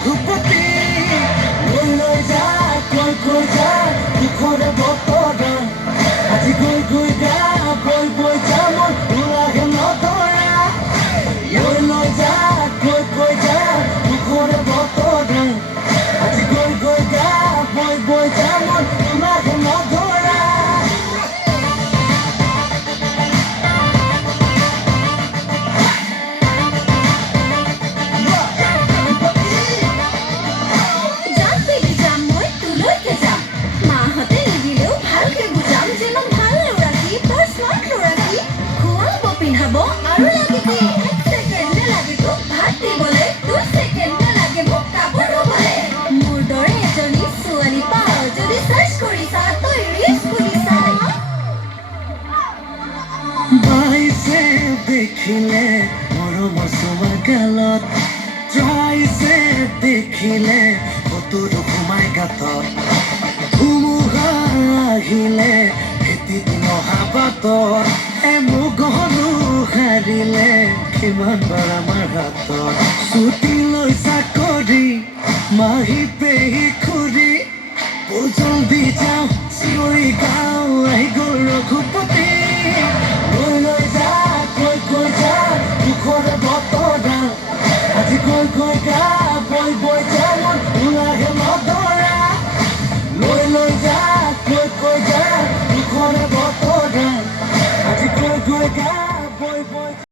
ৰঘুপতি লৈ যা কৈ যা দুখৰে বতৰা আজি গৈ গা বৈ যা মোৰ ওলাহে নধৰা লৈ যা কৈ যা দুখৰে বতৰা আজি গৈ গা বৈ যা মোৰ ওলাহে নধৰা দেখিলে মৰমৰ চুমা গালত ট্ৰাইছে দেখিলে কতোৰো সোমাই গাতত ধুমুহা আহিলে খেতি নহা বাটত এমুগহনো হাৰিলে কিমান বাৰ আমাৰ হাতত ছুটি লৈ চাকৰি মাহী পেহী খুৰী জলদি যাওঁ চিঞৰি গাওঁ আহি গ'ল ৰঘুপতি লৈ যা কৈ যা দুখৰে বতৰা আজি গৈ গা বৈ যা মোৰ ওলাহে নধৰা লৈ যা কৈ যা দুখৰে বতৰা আজি গৈ গা বৈ